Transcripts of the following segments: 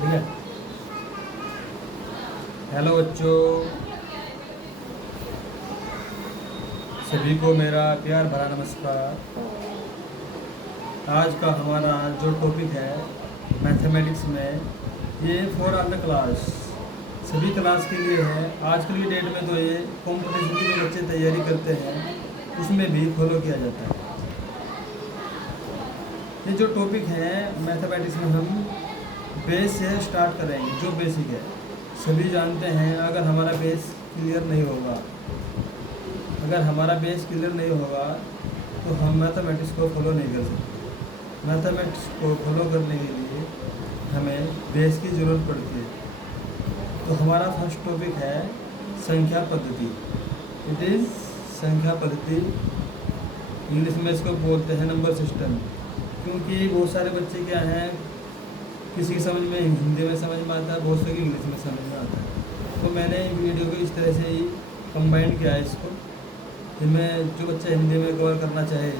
ठीक है। हेलो बच्चों, सभी को मेरा प्यार भरा नमस्कार। आज का हमारा जो टॉपिक है मैथमेटिक्स में, ये फॉर ऑल द क्लास, सभी क्लास के लिए है। आजकल की डेट में तो ये कॉम्पिटिशन की जो बच्चे तैयारी करते हैं उसमें भी फॉलो किया जाता है। ये जो टॉपिक है मैथमेटिक्स में हम बेस से स्टार्ट करेंगे। जो बेसिक है सभी जानते हैं, अगर हमारा बेस क्लियर नहीं होगा, तो हम मैथमेटिक्स को फॉलो नहीं कर सकते। मैथमेटिक्स को फॉलो करने के लिए हमें बेस की ज़रूरत पड़ती है। तो हमारा फर्स्ट टॉपिक है संख्या पद्धति। इट इज़ संख्या पद्धति, इंग्लिश में इसको बोलते हैं नंबर सिस्टम। क्योंकि बहुत सारे बच्चे क्या हैं, किसी की समझ में हिंदी में समझ में आता है, बहुत से की इंग्लिश में समझ में आता है। तो मैंने वीडियो को इस तरह से ही कंबाइन किया है इसको, जिनमें जो बच्चा हिंदी में कवर करना चाहे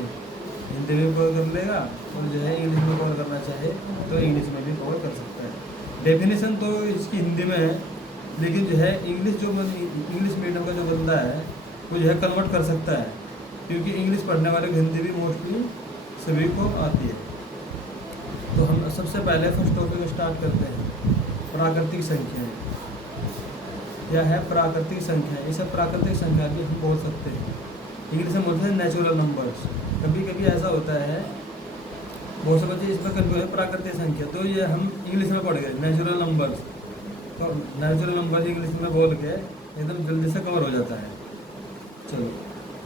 हिंदी में कवर कर लेगा, और जो है इंग्लिश में कवर करना चाहे तो इंग्लिश में भी कवर कर सकता है। डेफिनेशन तो इसकी हिंदी में है, लेकिन जो है इंग्लिश मीडियम का जो बंदा है वो जो है कन्वर्ट कर सकता है, क्योंकि इंग्लिश पढ़ने वाले को हिंदी भी मोस्टली सभी को आती है। तो हम सबसे पहले फर्स्ट टॉपिक स्टार्ट करते हैं, प्राकृतिक संख्याएं। यह है प्राकृतिक संख्या। इसे प्राकृतिक संख्या भी हम बोल सकते हैं, इंग्लिश में बोलते हैं नेचुरल नंबर्स। कभी कभी ऐसा होता है, बहुत से बच्चे इसमें कंफ्यूज है प्राकृतिक संख्या, तो ये हम इंग्लिश में पढ़ गए नेचुरल नंबर्स। तो नेचुरल नंबर इंग्लिश में बोल के एकदम जल्दी से कवर हो जाता है। चलो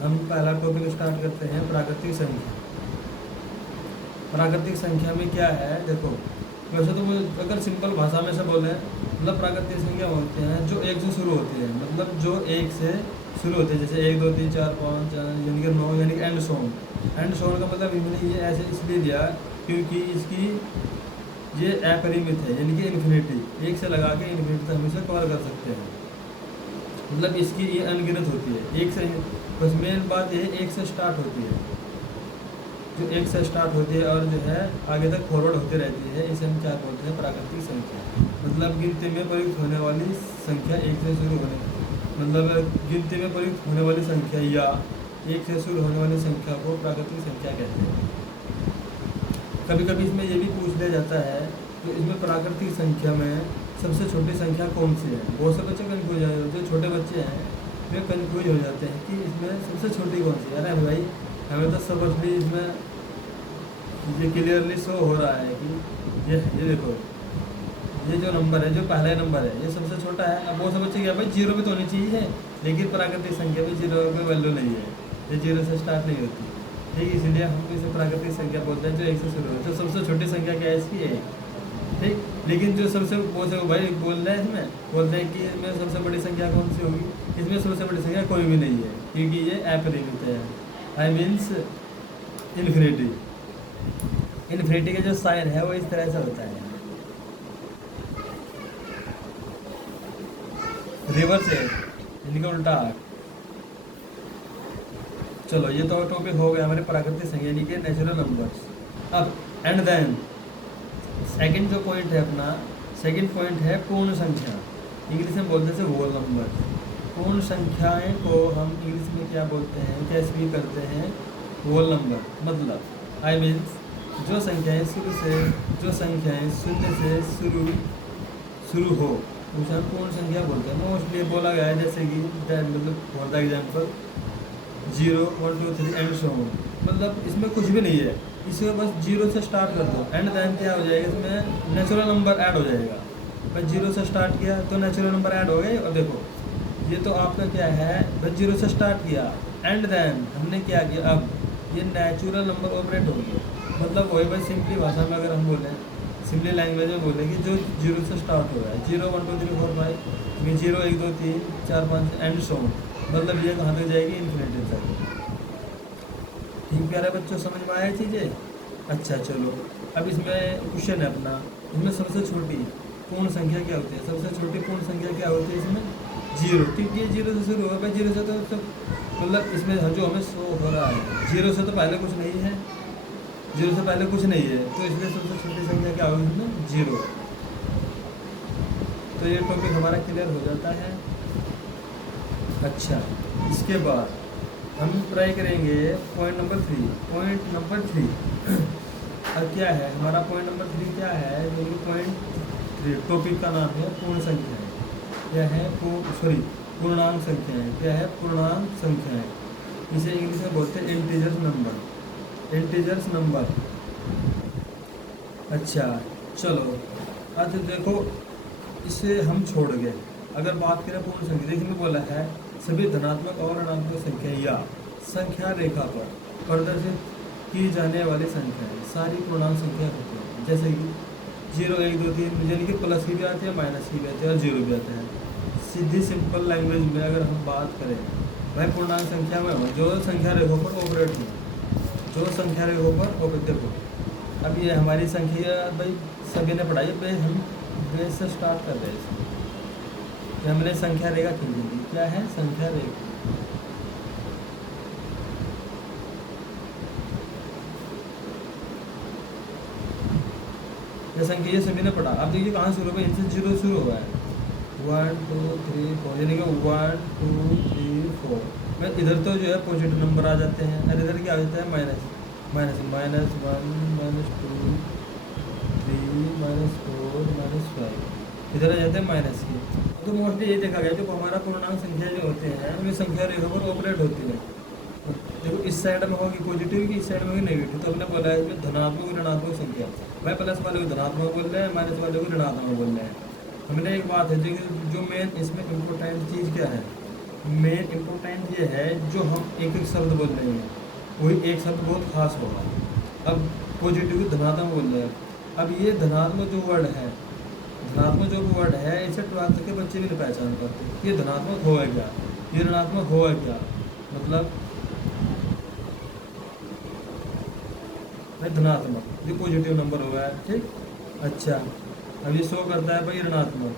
हम पहला टॉपिक स्टार्ट करते हैं, प्राकृतिक संख्या। प्राकृतिक संख्या में क्या है, देखो वैसे तो अगर सिंपल भाषा में से बोलें, मतलब प्राकृतिक संख्या होते हैं जो एक से शुरू होती है, मतलब जो एक से शुरू होते हैं, जैसे 1 2 3 4 5 यानी कि 9, यानी कि एंड सोन। एंड सोन का मतलब इन्होंने ये ऐसे इसलिए दिया क्योंकि इसकी ये अपरिमित है, यानी कि इन्फिनिटी, एक से लगा के इन्फिनिटी तक हम इसे कवर कर सकते हैं। मतलब इसकी ये अनगिनत होती है, एक से, बस मेन बात ये एक से स्टार्ट होती है, जो एक से स्टार्ट होती है और जो है आगे तक फॉरवर्ड होती रहती है। इसे हम क्या बोलते हैं, प्राकृतिक संख्या। मतलब गिनती में प्रयुक्त होने वाली संख्या एक से शुरू होने, मतलब गिनती में प्रयुक्त होने वाली संख्या या एक से शुरू होने वाली संख्या को प्राकृतिक संख्या कहते हैं। कभी कभी इसमें ये भी पूछ लिया जाता है कि इसमें प्राकृतिक संख्या में सबसे छोटी संख्या कौन सी है। बहुत से बच्चे कन्फ्यूज हो जाते, जो छोटे बच्चे हैं वे कन्फ्यूज हो जाते हैं कि इसमें सबसे छोटी कौन सी है। अरे भाई, हमें तो सबसे इसमें ये क्लियरली शो हो रहा है कि ये देखो, ये जो नंबर है, जो पहला नंबर है, ये सबसे छोटा है। अब बहुत से बच्चे क्या, भाई जीरो भी तो होनी चाहिए है, लेकिन प्राकृतिक संख्या में जीरो की वैल्यू नहीं है, ये जीरो से स्टार्ट नहीं होती। ठीक, इसलिए हम इसे प्राकृतिक संख्या बोलते हैं जो एक से शुरू होती है। तो सबसे छोटी संख्या क्या है इसकी, एक। ठीक, लेकिन जो सबसे वो से भाई बोल रहे हैं, इसमें बोलते हैं कि इसमें सबसे बड़ी संख्या कौन सी होगी, इसमें सबसे बड़ी संख्या कोई भी नहीं है, क्योंकि ये अपरिमित है, आई मीन्स इन्फिनिटी। इन्फिनिटी का जो साइन है वो इस तरह से होता है, रिवर्स है, इनका उल्टा। चलो ये तो टॉपिक हो गया हमारे प्राकृतिक संख्या यानी कि नेचुरल नंबर्स। अब एंड देन सेकंड जो पॉइंट है अपना, सेकंड पॉइंट है पूर्ण संख्या। इंग्लिश में बोलते हैं होल नंबर। पूर्ण संख्याएं को हम इंग्लिश में क्या बोलते हैं, क्या स्पीक करते हैं, होल नंबर। मतलब आई मीन्स जो संख्याएं शून्य से शुरू हो उसे हम पूर्ण संख्या बोलते हैं। मोस्टली बोला गया है, जैसे कि मतलब for the example 0 1 2 3 and so on. मतलब इसमें कुछ भी नहीं है, इसे बस 0 से स्टार्ट कर दो, एंड देन क्या हो जाएगा, इसमें नेचुरल नंबर ऐड हो जाएगा। बस 0 से स्टार्ट किया तो नेचुरल नंबर ऐड हो गए। और देखो ये तो आपका क्या है, बस 0 से स्टार्ट किया, एंड देन हमने क्या किया, अब ये नेचुरल नंबर ऑपरेट हो गया। मतलब वही बस सिंपली भाषा में अगर हम बोलें, सिंपली लैंग्वेज में बोलें कि जो 0 से स्टार्ट हो रहा है, 0 1 2 3 4 5, 0 1 2 3 4 5 एंड सो ऑन। मतलब ये कहाँ तक जाएगी, इन्फिनिटी तक। ठीक प्यारे बच्चों, समझ में आया चीज़ें। अच्छा चलो, अब इसमें क्वेश्चन है अपना, इसमें सबसे छोटी पूर्ण संख्या क्या होती है, सबसे छोटी पूर्ण संख्या क्या होती है इसमें, 0। क्योंकि ये 0 से शुरू होगा, 0 से तो मतलब इसमें जो हमें शो हो रहा है 0 से तो पहले कुछ नहीं है, 0 से पहले कुछ नहीं है, तो इसलिए सबसे छोटी संख्या क्या होगी इसमें, 0। तो ये टॉपिक हमारा क्लियर हो जाता है। अच्छा, इसके बाद हम ट्राई करेंगे पॉइंट नंबर 3। पॉइंट नंबर 3 अब क्या है हमारा पॉइंट नंबर 3 क्या है, जो कि पॉइंट 3 टॉपिक का नाम है पूर्ण संख्याएं। क्या है पूर्णांक संख्याएं। क्या है पूर्णांक संख्याएं। इसे इंग्लिश में बोलते हैं इंटीजर्स नंबर। Integers number. अच्छा चलो, आज देखो इसे हम छोड़ गए। अगर बात करें पूर्ण संख्या, देखिए में बोला है सभी धनात्मक और ऋणात्मक संख्या या संख्या रेखा पर प्रदर्शित की जाने वाली संख्याएं सारी पूर्णांक संख्या होती हैं। जैसे कि 0, 1, 2, 3 यानी कि प्लस की भी आती है, माइनस की भी आती है और जीरो भी आता है। सीधी सिंपल लैंग्वेज में अगर हम बात करें भाई पूर्णांक संख्या में हो जो संख्या रेखों पर ऑपरेट हो, जो संख्या रेखों पर ऑपरेट हो। अब ये हमारी संख्या भाई सभी ने पढ़ाई, भाई हम बेस से स्टार्ट कर रहे हैं इसमें। हमने संख्या रेखा खींची थी। क्या है संख्या रेखा। ये संख्या सभी ने पढ़ा। अब देखिए कहाँ शुरू हुआ, इनसे 0 शुरू हुआ है। 1 2 3 4 यानी कि 1 2 3 4 में इधर तो जो है पॉजिटिव नंबर आ जाते हैं और इधर क्या आ जाता है माइनस माइनस माइनस 1 -2 3 -4 -5 इधर आ जाते हैं माइनस के। तो मोस्टली ये देखा गया जो हमारा पूर्णांक संख्या जो होते हैं वे संख्या रेखा पर ऑपरेट होती है। देखो इस साइड में होगी पॉजिटिव की, इस साइड में होगी नेगेटिव। तो हमने बोला है कि धनात्मक ऋणात्मक संख्या, भाई प्लस वाले को धनात्मक बोल रहे हैं, माइनस वाले को ऋणात्मक बोल रहे हैं। हमने एक बात है जो मेन इसमें इम्पोर्टेंट चीज़ क्या है, मेन इम्पोर्टेंट ये है जो हम एक एक शब्द बोल रहे हैं वही एक शब्द बहुत खास होगा। अब पॉजिटिव धनात्मक बोल रहे हैं। अब ये धनात्मक जो वर्ड है, धनात्मक जो वर्ड है इसे 12th के बच्चे भी नहीं पहचान पाते। ये धनात्मक होगा क्या, ये ऋणात्मक होगा क्या, मतलब धनात्मक ये पॉजिटिव नंबर होगा है, ठीक। अच्छा अब ये शो करता है भाई ऋणात्मक,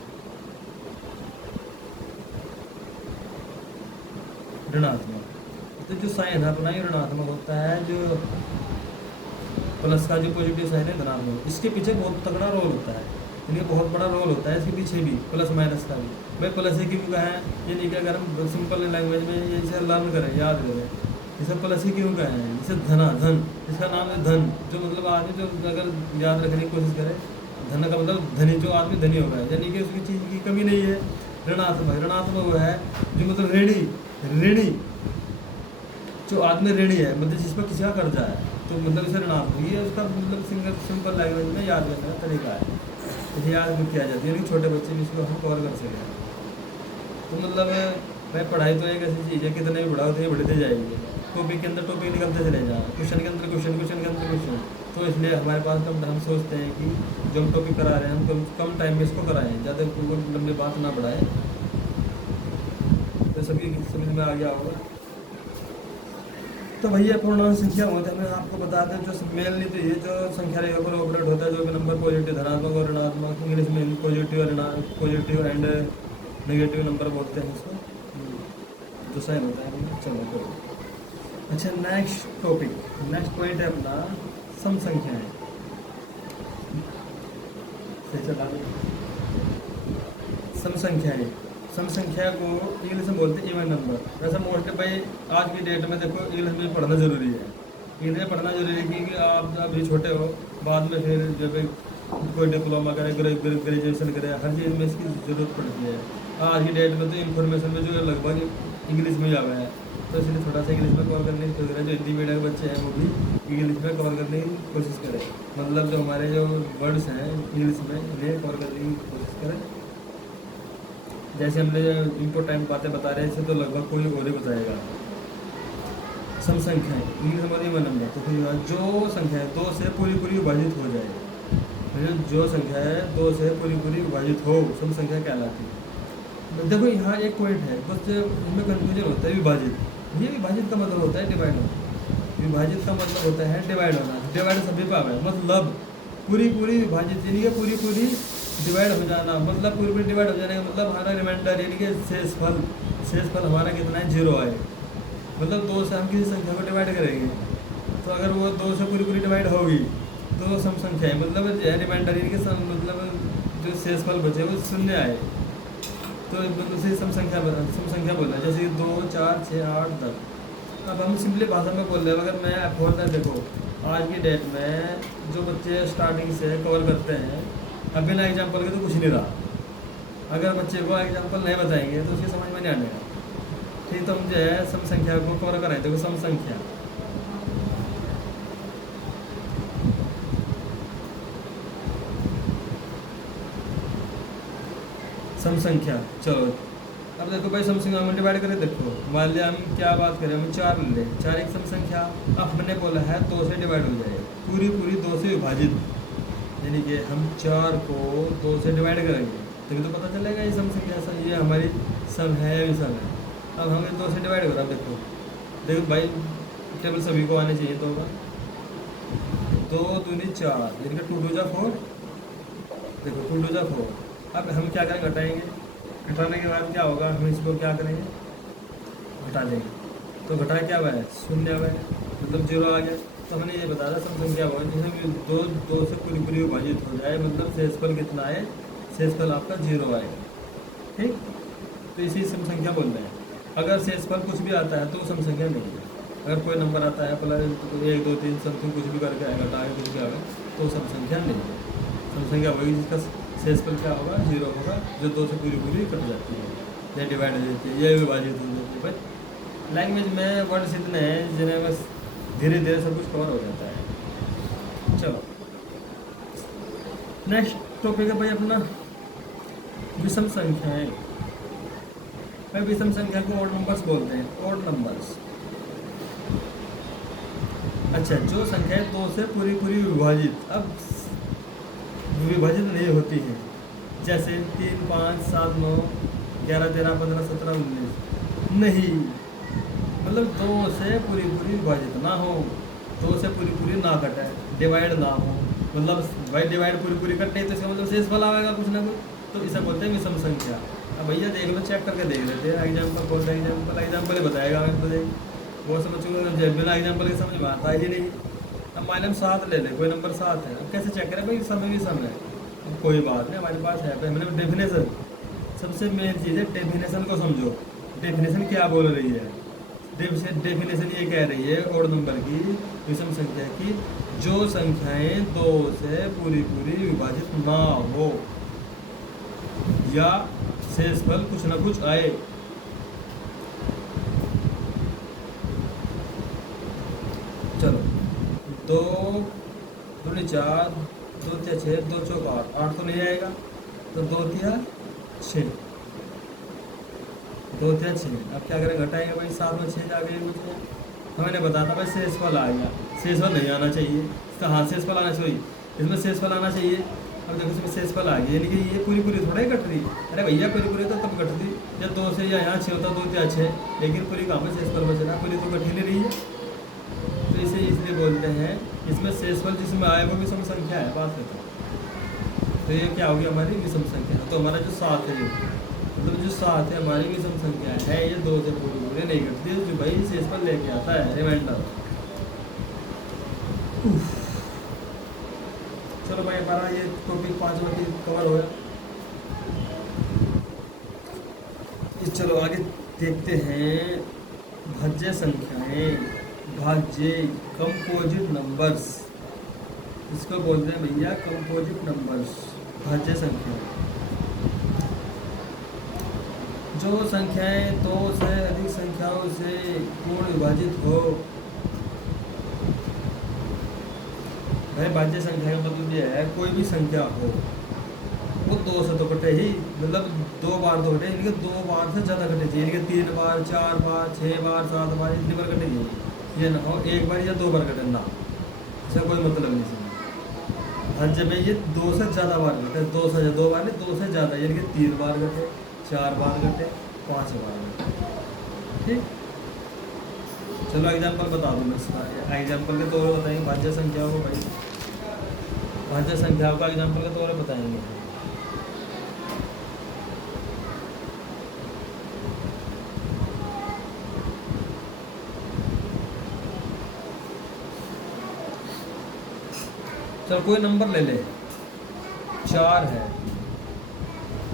ऋणात्मक तो जो साइन है अपना ये ऋणात्मक होता है। जो प्लस का जो पॉजिटिव साइन है धनात्मक, इसके पीछे बहुत तगड़ा रोल होता है, इनका बहुत बड़ा रोल होता है इसके पीछे भी, प्लस माइनस का भी। भाई प्लस ही क्यों का है ये नहीं क्या, अगर हम सिंपल लैंग्वेज में ये इसे लर्न करें याद करें इसे प्लस ही क्यों का है, इसे धन, इसका नाम है धन। जो मतलब आदमी जो अगर याद रखने की कोशिश करे, धन का मतलब धनी, जो आदमी धनी होगा यानी कि उसकी चीज़ की कमी नहीं है। ऋणात्मक वो है जो मतलब ऋणी जो आदमी ऋणी है, मतलब जिस पर किसी का कर्जा है तो मतलब इसे ऋणात्मक, ये उसका मतलब सिंपल लैंग्वेज में याद करने का तरीका है। इसे याद किया जाता है यानी छोटे बच्चे भी इसको हम कवर कर सकें। तो मतलब भाई पढ़ाई तो एक ऐसी चीज़ है कितने भी बढ़ाओ तो ये बढ़ते जाएगी। टॉपिक के अंदर टॉपिक निकलते चले जाए, क्वेश्चन के अंदर क्वेश्चन, क्वेश्चन के अंदर क्वेश्चन। तो इसलिए हमारे पास हम सोचते हैं कि जो हम टॉपिक करा रहे हैं हम कम टाइम में इसको कराएं, ज़्यादा लंबी बात ना बढ़ाएं। तो सभी समझ में आ गया होगा। तो भैया पूर्णांक संख्या होता है, मैं आपको बता दें जो मेनली तो ये जो संख्या रेखा पर ऑपरेट होता है, जो भी नंबर पॉजिटिव धनात्मक और ऋणात्मक, इंग्लिश में पॉजिटिव एंड नेगेटिव नंबर बोलते हैं इसको, जो साइन होता है। चलो अच्छा नेक्स्ट पॉइंट है अपना सम संख्याएं। सम संख्या को इंग्लिश में बोलते हैं इवन नंबर। वैसे मोस्टली भाई आज की डेट में देखो इंग्लिश में पढ़ना ज़रूरी है, इंग्लिश पढ़ना ज़रूरी है क्योंकि आप अभी छोटे हो, बाद में फिर जब कोई डिप्लोमा करे, ग्रेजुएशन करे, हर चीज़ में इसकी ज़रूरत पड़ती है। आज की डेट में तो इन्फॉर्मेशन में जो लगभग इंग्लिश में ही आ गया है, तो इसलिए थोड़ा सा इंग्लिश में कवर करने की कोशिश करें। जो हिंदी मीडियम के बच्चे हैं वो भी इंग्लिश में कवर करने की कोशिश करें, मतलब जो हमारे जो वर्ड्स हैं इंग्लिश में इन्हें कवर करने की कोशिश करें। जैसे हमने इम्पोर्टेंट बातें बता रहे हैं इसे तो लगभग कोई और ही बताएगा। सम संख्याएं इंग्लिश में वन नंबर, तो फिर जो संख्या है 2 से पूरी विभाजित हो जाए, जो संख्या है 2 से पूरी विभाजित हो सम संख्या कहलाती है। देखो यहाँ एक पॉइंट है बस इनमें कन्फ्यूजन होता है। विभाजित का मतलब होता है डिवाइड होना, विभाजित का मतलब होता है डिवाइड होना। डिवाइड सभी पे आवे मतलब पूरी विभाजित यानी कि पूरी डिवाइड हो जाना, मतलब पूरी डिवाइड हो जाने का मतलब हमारा रिमाइंडर यानी कि शेषफल हमारा कितना है 0 आए। मतलब 2 से हम किसी संख्या को डिवाइड करेंगे तो अगर वो 2 से पूरी डिवाइड होगी तो सम संख्या है, मतलब रिमाइंडर यानी कि मतलब जो शेषफल बचे वो शून्य आए, तो उसे सम संख्या बोला, जैसे कि 2 4 6 8 10। अब हम सिंपली भाषा में बोल रहे हैं, अगर मैं फोल्डर देखो आज की डेट में जो बच्चे स्टार्टिंग से कवर करते हैं, अब बिना एग्जाम्पल के तो कुछ नहीं रहा। अगर बच्चे को एग्जाम्पल नहीं बताएंगे तो उसकी समझ में नहीं आने का। ठीक, तो हम जो है सम संख्या को कवर कराएं। देखो सम संख्या, सम संख्या, चलो अब देखो भाई सम संख्या में डिवाइड करें। देखो मान लिया हम क्या बात करें, हम 4 ले लें, 4 एक सम संख्या। अब हमने बोला है 2 से डिवाइड हो जाए, पूरी 2 से विभाजित, यानी कि हम 4 को 2 से डिवाइड करेंगे तभी तो पता चलेगा ये सम संख्या, ये हमारी सम है या विषम है। अब हमें 2 से डिवाइड करा, देखो देखो भाई टेबल सभी को आने चाहिए। 2 का 2 दूनी 4, यानी कि 2 2 जा 4, देखो 2 2 जा 4। अब हम क्या करेंगे, घटाएंगे। घटाने के बाद क्या होगा, हम इसको क्या करेंगे, घटा देंगे। तो घटाया क्या हुआ है, शून्य हुआ है, मतलब 0 आ गया। तो हमने ये बताया सम संख्या हुआ जिसमें 2 से पूरी विभाजित हो जाए, मतलब शेषफल कितना है, शेषफल आपका 0 आएगा। ठीक, तो इसी सम संख्या बोल रहे हैं। अगर शेषफल कुछ भी आता है तो सम संख्या नहीं है। अगर कोई नंबर आता है प्लस 1 2 3 समथिंग कुछ भी करके आएगा, घटा के कुछ भी आएगा, तो सम संख्या नहीं है। सम संख्या वही जिसका शेषफल क्या होगा, 0 होगा, जो 2 से पूरी कट जाती है, या डिवाइड हो जाती है, या विभाजित हो जाती है। बट लैंग्वेज में वर्ड्स इतने हैं जिन्हें बस धीरे धीरे सब कुछ कवर हो जाता है। चलो नेक्स्ट टॉपिक है भाई अपना विषम संख्याएं। भाई विषम संख्या को ऑड नंबर्स बोलते हैं, ऑड नंबर्स। अच्छा, जो संख्या 2 से पूरी विभाजित, अब विभाजित नहीं होती है, जैसे 3 5 7 9 11 13 15 17 19 नहीं, मतलब 2 से पूरी विभाजित ना हो, 2 से पूरी ना कटे, डिवाइड ना हो, मतलब भाई डिवाइड पूरी कटे तो इसका मतलब शेषफल आएगा कुछ ना कुछ, तो इसे बोलते हैं विषम संख्या। अब भैया देख लो, चेक करके देख लेते हैं। एग्जाम्पल बोलते हैं, एग्जाम्पल ही बताएगा हमें, तो देख वो समझ जब बिना एग्जाम्पल के समझ में आता ही नहीं। अब मान लें 7 ले लें, कोई नंबर 7 है, अब कैसे चेक करें भाई समय भी समय है। अब कोई बात नहीं, हमारे पास है भाई, मैंने डेफिनेशन, सबसे मेन चीज़ है डेफिनेशन को समझो। डेफिनेशन क्या बोल रही है, डेफिनेशन ये कह रही है ऑड नंबर की, विषम संख्या की, जो संख्याएं 2 से पूरी विभाजित ना हो या शेषफल कुछ ना कुछ आए। चलो 2 दूनी 4, 2 3 6, 2 4 8, 8 तो नहीं आएगा, तो 2 3 6, 2 3 6। अब क्या करें, घटाएंगे भाई, 7 में 6 जाके मुझे हमने बताया था भाई शेषफल आ गया, शेषफल नहीं आना चाहिए इसका, हाँ शेषफल आना चाहिए, इसमें शेषफल आना चाहिए। अब देखो इसमें शेषफल आ गया, यानी कि ये पूरी थोड़ा ही कट रही। अरे भैया पूरी तो तब कटती जब 2 से, या यहाँ 6 होता, 2 3 6, लेकिन पूरी कहाँ में शेषफल बचना, पूरी तो कट ही नहीं रही है। तो इसे इसलिए बोलते हैं, इसमें शेषफल जिसमें आए वो विषम संख्या है, बात करता। तो ये क्या होगी हमारी विषम संख्या। तो हमारा जो 7 है, मतलब जो 7 है हमारी विषम संख्या है, ये 2 से पूरे नहीं कटती, जो भाई शेषफल लेके आता है, रिमाइंडर। चलो भाई हमारा ये टॉपिक 5 बजे कवर हो गया। चलो आगे देखते हैं भाज्य संख्याएं, भाज्य कंपोजिट नंबर्स, इसको बोलते हैं भैया कंपोजिट नंबर्स, भाज्य संख्या। जो संख्याएं 2 से अधिक संख्याओं से पूर्ण विभाजित हो, भाई भाज्य संख्या का मतलब ये है कोई भी संख्या हो वो 2 से तो कटे ही, मतलब 2 बार तो कटे, इनके 2 बार से ज़्यादा कटे चाहिए, इनके 3 बार 4 बार 6 बार 7 बार इतनी बार कटे चाहिए, ये ना हो 1 बार या 2 बार कटे ना, इसका कोई मतलब नहीं समझ। भाज्य में ये 2 से ज़्यादा बार कटे, 2 से 2 बार नहीं, 2 से ज़्यादा, यानी कि 3 बार कटे, 4 बार कटे, 5 बार कटे। ठीक, चलो एग्जाम्पल बता दूँ मैं इसका, एग्जाम्पल के तौर पर बताएंगे भाज्य संख्याओं को। भाई भाज्य संख्याओं का एग्जाम्पल के तौर पर बताएंगे। चलो कोई नंबर ले ले, 4 है,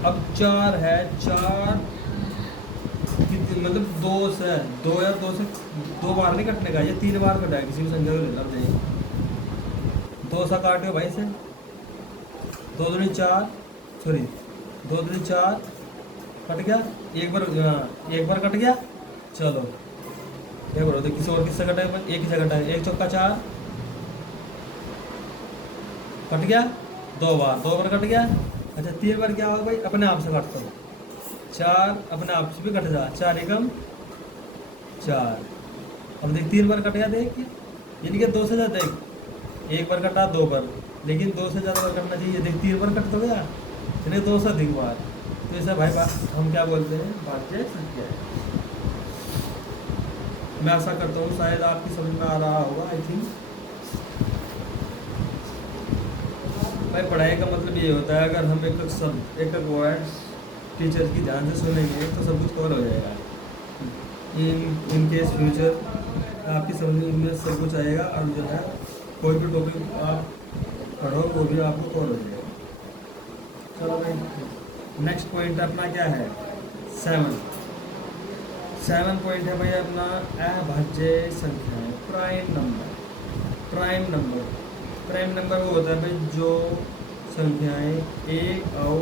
अब 4 है, 4 मतलब 2 से 2 या 2 से 2 बार नहीं कटने का, ये 3 बार कटा है किसी भी संख्या को लेना। अब देखिए 2 सा काटो भाई से, 2 दूनी 4, सॉरी 2 दूनी 4 कट गया, एक बार, हाँ एक बार कट गया। चलो एक बार किसी और किससे कटा है, एक ही से कटा है, 1 चौका 4 कट गया, 2 बार, 2 बार कट गया। अच्छा 3 बार क्या होगा भाई, अपने आप से काटता हूँ, 4 अपने आप से भी कट जा, 4 एकम 4। अब देख 3 बार कट गया, देख यानी कि 2 से ज़्यादा, देख 1 बार कटा 2 बार, लेकिन 2 से ज़्यादा बार करना चाहिए। देख 3 बार कट तो गया, चलिए 2 से अधिक बार, तो ऐसा भाई हम क्या बोलते हैं, भाज्य संख्या है। मैं आशा करता हूँ शायद आपकी समझ में आ रहा होगा। आई थिंक भाई पढ़ाई का मतलब ये होता है, अगर हम एक एक शब्द, एक एक वर्ड्स टीचर की ध्यान से सुनेंगे तो सब कुछ कवर हो जाएगा। इन केस फ्यूचर आपकी समझ में सब कुछ आएगा, और जो है कोई भी टॉपिक आप पढ़ो वो भी आपको कवर हो जाएगा। चलो भाई नेक्स्ट पॉइंट अपना क्या है, 7 पॉइंट है भाई अपना अभाज्य संख्याएं, प्राइम नंबर। प्राइम नंबर वो होता है भाई जो संख्याएं एक और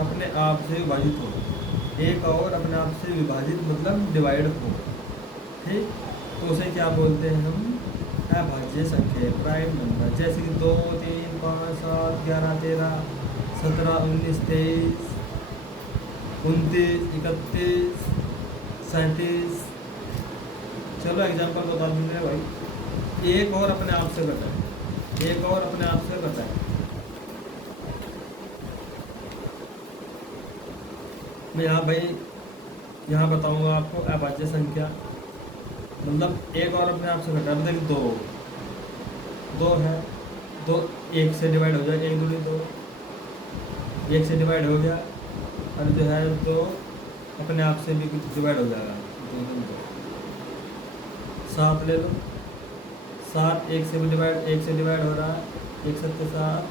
अपने आप से विभाजित हो, एक और अपने आप से विभाजित मतलब डिवाइड हो, ठीक, तो उसे क्या बोलते हैं हम, अभाज्य संख्या, प्राइम नंबर। जैसे कि 2 3 5 7 11 13 17 19 23 29 31 37। चलो एग्जाम्पल बता दूँगा भाई, एक और अपने आप से घटा है, एक और अपने आप से घटा है। मैं यहाँ भाई यहाँ बताऊँगा आपको अभाज्य संख्या, मतलब एक और अपने आप से घटा है। देखिए 2 है, 2 1 से डिवाइड हो जाए, 1 दूनी 2, 1 से डिवाइड हो गया, और जो है 2 अपने आप से भी डिवाइड हो जाएगा, 7 ले लो, 7 1 से भी डिवाइड, 1 से डिवाइड हो रहा है, 1 7 7,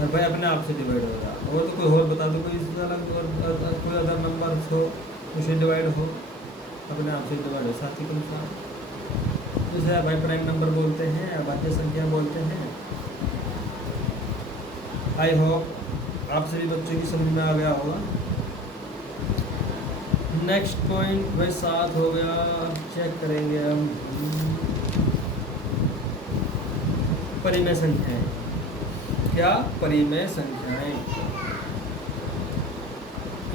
और भाई अपने आप से डिवाइड हो रहा है। और तो कोई और बता दो, कोई इससे अलग कोई अदर नंबर हो उसे डिवाइड हो, अपने आप से डिवाइड हो, 7 के अनुसार, जिसे भाई प्राइम नंबर बोलते हैं, अभाज्य संख्या बोलते हैं। आई होप आप सभी बच्चों की समझ में आ गया होगा। नेक्स्ट पॉइंट भाई 7 हो गया, अब चेक करेंगे हम परिमेय संख्याएं। क्या, परिमेय संख्याएं,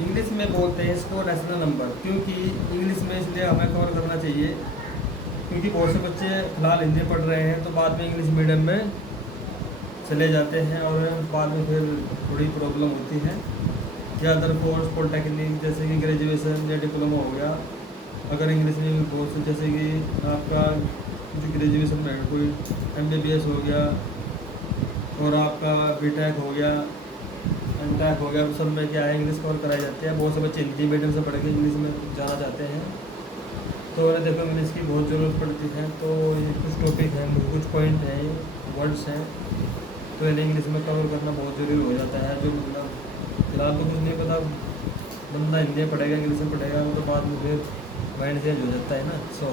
इंग्लिश में बोलते हैं इसको रैशनल नंबर, क्योंकि इंग्लिश में इसलिए हमें कवर करना चाहिए क्योंकि बहुत से बच्चे फिलहाल हिंदी पढ़ रहे हैं तो बाद में इंग्लिश मीडियम में चले जाते हैं, और बाद में फिर थोड़ी प्रॉब्लम होती है। या अदर कोर्स पॉलिटेक्निक जैसे कि ग्रेजुएशन या डिप्लोमा हो गया, अगर इंग्लिश में बहुत से, जैसे कि आपका जो ग्रेजुएशन में कोई MBBS हो गया, और आपका BTech हो गया, MTech हो गया, तो सब में क्या है इंग्लिश कवर कराई जाती है। बहुत से बच्चे हिंदी मीडियम से पढ़ के इंग्लिश में जाना चाहते हैं, तो उन्हें देखो इंग्लिश की बहुत ज़रूरत पड़ती है। तो ये कुछ टॉपिक हैं, कुछ पॉइंट हैं, वर्ड्स हैं, तो इन्हें इंग्लिश में कवर करना बहुत ज़रूरी हो जाता है। जो मतलब फिलहाल तो कुछ नहीं पता, बंदा हिंदी पढ़ेगा इंग्लिश में पढ़ेगा, वो तो बाद में फिर माइंड चेंज हो जाता है ना। सो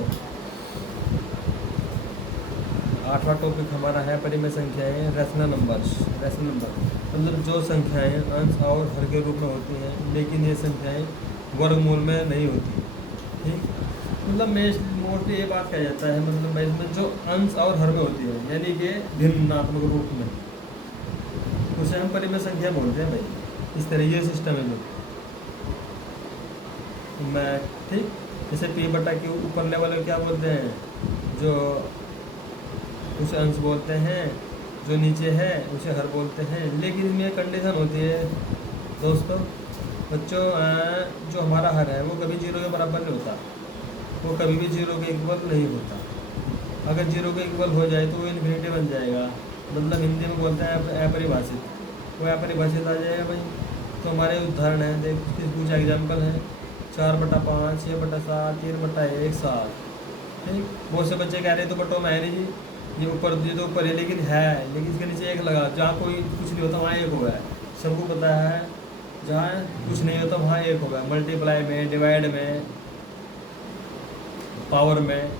8वां टॉपिक हमारा है परिमेय संख्याएं, रैशनल नंबर्स। रैशनल नंबर मतलब जो संख्याएं अंश और हर के रूप में होती हैं, लेकिन ये संख्याएं वर्गमूल में नहीं होती, ठीक, मतलब मोस्टली ये बात कहा जाता है, मतलब इसमें जो अंश और हर में होती है, यानी कि भिन्नात्मक रूप में, उसे हम परिमेय संख्या बोलते हैं भाई। इस तरह ये सिस्टम है जो मैं, ठीक, जैसे P/Q ऊपर लेवल में क्या बोलते हैं, जो उसे अंश बोलते हैं, जो नीचे है उसे हर बोलते हैं। लेकिन इसमें एक कंडीशन होती है दोस्तों बच्चों, जो हमारा हर है वो कभी 0 के बराबर नहीं होता, वो कभी भी 0 के इक्वल नहीं होता। अगर 0 के इक्वल हो जाए तो वो इन्फिनिटी बन जाएगा, मतलब हिंदी में बोलते हैं अपरिभाषित, वो अपरिभाषित आ जाएगा भाई। तो हमारे उदाहरण हैं, देख कुछ एग्जाम्पल हैं, 4/5, 6/7, 3/1, 7, ठीक। बहुत से बच्चे कह रहे हैं तो बटो में है नहीं जी, ये ऊपर ये तो ऊपर है, लेकिन है, लेकिन इसके नीचे 1 लगा, जहाँ कोई कुछ नहीं होता वहाँ 1 हुआ है। सबको पता है, जहाँ कुछ नहीं होता वहाँ एक होगा, मल्टीप्लाई में, डिवाइड में, पावर में।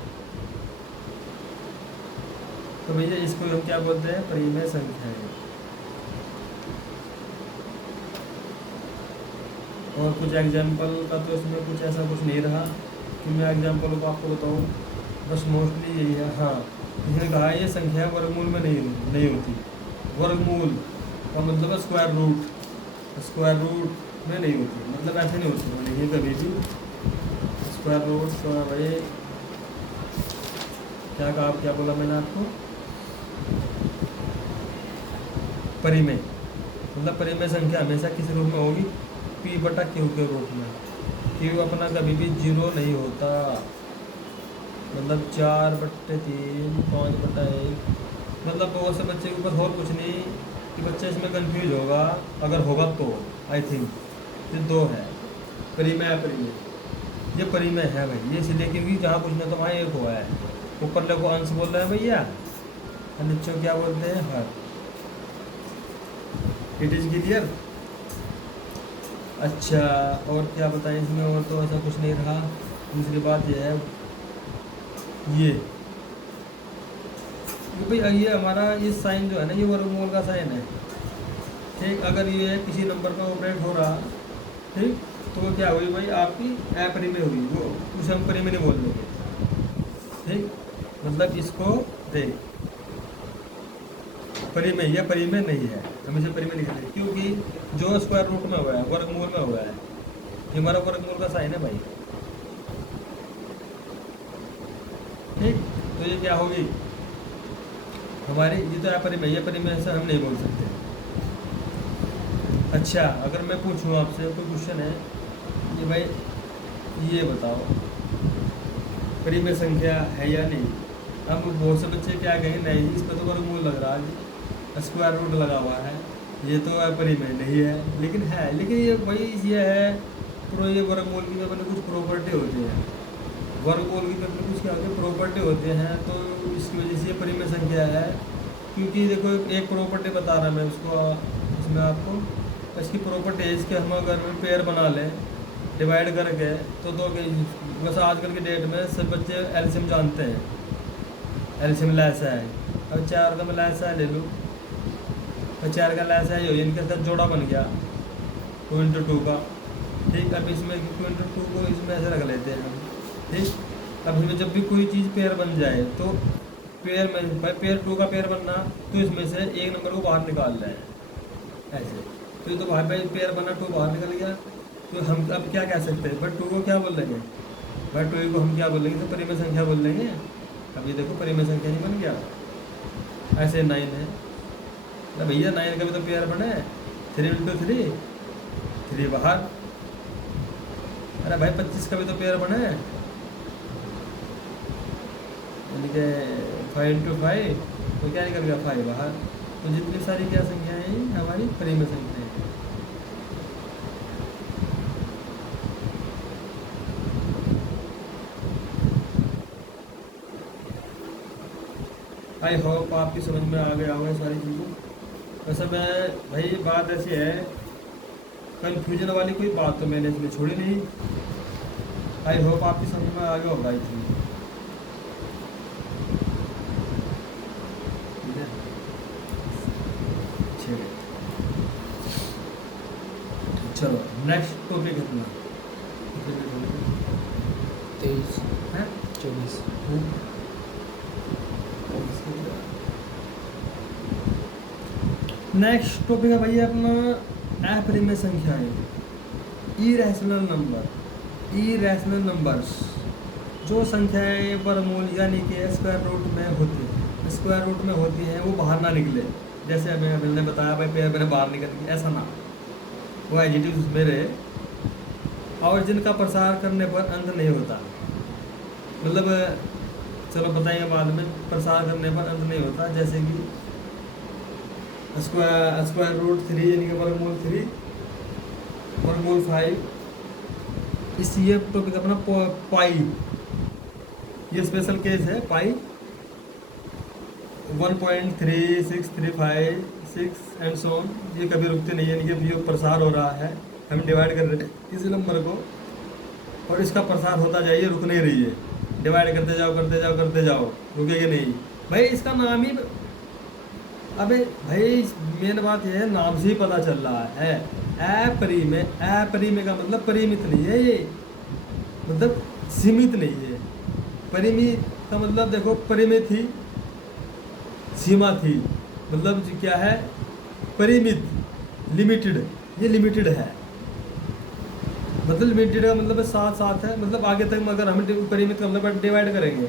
तो भैया इसको हम क्या बोलते हैं, परिमेय संख्याएं। और कुछ एग्जाम्पल का तो इसमें कुछ ऐसा कुछ नहीं रहा कि मैं एग्जाम्पल को आपको बताऊँ, बस मोस्टली यही है। हाँ, इसने कहा ये संख्या वर्गमूल में नहीं होती। वर्गमूल का मतलब है स्क्वायर रूट, स्क्वायर रूट में नहीं होती, मतलब ऐसे नहीं होती। देखिए कभी भी स्क्वायर रूट तो भाई क्या कहा, क्या बोला मैंने आपको, परिमेय, मतलब परिमेय संख्या हमेशा किस रूप में होगी, पी बटा क्यू के रूप में। क्यू अपना कभी भी जीरो नहीं होता, मतलब 4/3, 5/1, मतलब बहुत से बच्चे के ऊपर और कुछ नहीं कि बच्चा इसमें कंफ्यूज होगा, अगर होगा तो आई थिंक ये 2 है, परिमेय है, परिमेय, ये परिमेय है भाई, ये इसलिए क्योंकि जहाँ कुछ नहीं तो वहाँ एक हुआ है। ऊपर लोग अंश बोल रहे हैं भैया, और नीचे क्या बोलते हैं, हर। It is clear. अच्छा, और क्या बताएं इसमें, और तो ऐसा कुछ नहीं रहा। दूसरी बात यह है, ये भाई ये हमारा ये साइन जो है ना, ये वर्गमूल का साइन है, ठीक। अगर ये किसी नंबर पर ऑपरेट हो रहा, ठीक, तो वो क्या हुई भाई, आपकी अपरिमेय हुई, वो उसे हम परिमेय नहीं बोल देंगे, ठीक। मतलब इसको देख, परिमेय या परिमेय नहीं है, हम इसे परिमेय लिख दें, क्योंकि जो स्क्वायर रूट में हुआ है, वर्गमूल में हुआ है, ये हमारा वर्गमूल का साइन है भाई, ठीक। तो ये क्या होगी हमारी, ये तो अपरिमेय, ये परिमेय से हम नहीं बोल सकते। अच्छा, अगर मैं पूछूं आपसे कोई क्वेश्चन है कि भाई ये बताओ परिमेय संख्या है या नहीं, अब बहुत से बच्चे क्या कहेंगे, नहीं इस पर तो वर्गमूल लग रहा है, स्क्वायर रूट लगा हुआ है, ये तो अपरिमेय नहीं है, लेकिन है, लेकिन ये वही ये है, ये वर्गमूल की अपने कुछ प्रॉपर्टी होती है, वर्गमूल की अपने कुछ क्या होती है, प्रॉपर्टी होते हैं, तो इसकी वजह से ये परिमेय संख्या है। क्योंकि देखो एक प्रॉपर्टी बता रहा मैं उसको, इसमें आपको इसकी प्रॉपर्टी है, इसके हम अगर पेयर बना लें डिवाइड करके, तो दो के, वैसे आजकल की डेट में सब बच्चे एलसीएम जानते हैं, एलसीएम लैसा है, अब 4 का मैं लैसा है ले लूँ, और 4 का लैसा है, इनके साथ जोड़ा बन गया 2 × 2 का, ठीक। अब इसमें 2 को इसमें ऐसे रख लेते हैं हम, ठीक। अब इसमें जब भी कोई चीज़ पेयर बन जाए, तो पेयर में भाई पेयर 2 का पेयर बनना, तो इसमें से एक नंबर को बाहर निकाल रहे हैं ऐसे, तो भाई पेयर बना, 2 बाहर निकल गया, तो हम अब क्या कह सकते हैं, बट 2 को क्या बोल देंगे, भाई 2 को हम क्या बोलेंगे, तो परिमेय संख्या बोल देंगे। अब ये देखो परिमेय संख्या नहीं बन गया, ऐसे 9 है, तो भैया 9 का भी तो पेयर बने, 3 × 3, 3 बाहर। अरे भाई 25 का भी तो पेयर बने, यानी कि 5 × 5, तो क्या निकल गया 5 बाहर। तो जितनी सारी क्या संख्याएं हैं हमारी परिमेय संख्याएं। आई होप आपकी समझ में आ गया होगा सारी चीज़ें। वैसे मैं भाई बात ऐसी है, कन्फ्यूजन वाली कोई बात तो मैंने इसमें छोड़ी नहीं। आई होप आपकी समझ में आ गया होगा इसमें, ठीक है। चलो नेक्स्ट टॉपिक अपना 23 है 24 नेक्स्ट टॉपिक है भैया अपना अपरिमेय संख्याएं, इरेशनल नंबर, इरेशनल नंबर्स, जो संख्याएं वर्गमूल यानी कि स्क्वायर रूट में होती हैं, वो बाहर ना निकले। जैसे अभी मैंने बताया भाई पेयर मेरे बाहर निकल गई, ऐसा ना, वो एडिटिव उसमें रहे, और जिनका प्रसार करने पर अंत नहीं होता, मतलब चलो बताएंगे बाद में, प्रसार करने पर अंत नहीं होता, जैसे कि स्क्वायर रूट 3 यानी कि वर्गमूल 3, वर्गमूल 5। इस ये टॉपिक अपना पाई, ये स्पेशल केस है, पाई 1.3635 6 एंड सो ऑन, ये कभी रुकते नहीं है, इनके ये प्रसार हो रहा है, हम डिवाइड कर रहे हैं इस नंबर को और इसका प्रसार होता जाइए, रुक नहीं रही है, डिवाइड करते जाओ करते जाओ करते जाओ, रुकेगा नहीं भाई। इसका नाम ही, अबे भाई मेन बात यह है, नाम से ही पता चल रहा है अपरिमेय। अपरिमेय का मतलब परिमित नहीं है ये, मतलब सीमित नहीं है। परिमित का मतलब देखो, परिमित थी, सीमा थी, मतलब क्या है परिमित, लिमिटेड, ये लिमिटेड है, मतलब लिमिटेड का मतलब साथ साथ है, मतलब आगे तक अगर हम परिमित का मतलब डिवाइड करेंगे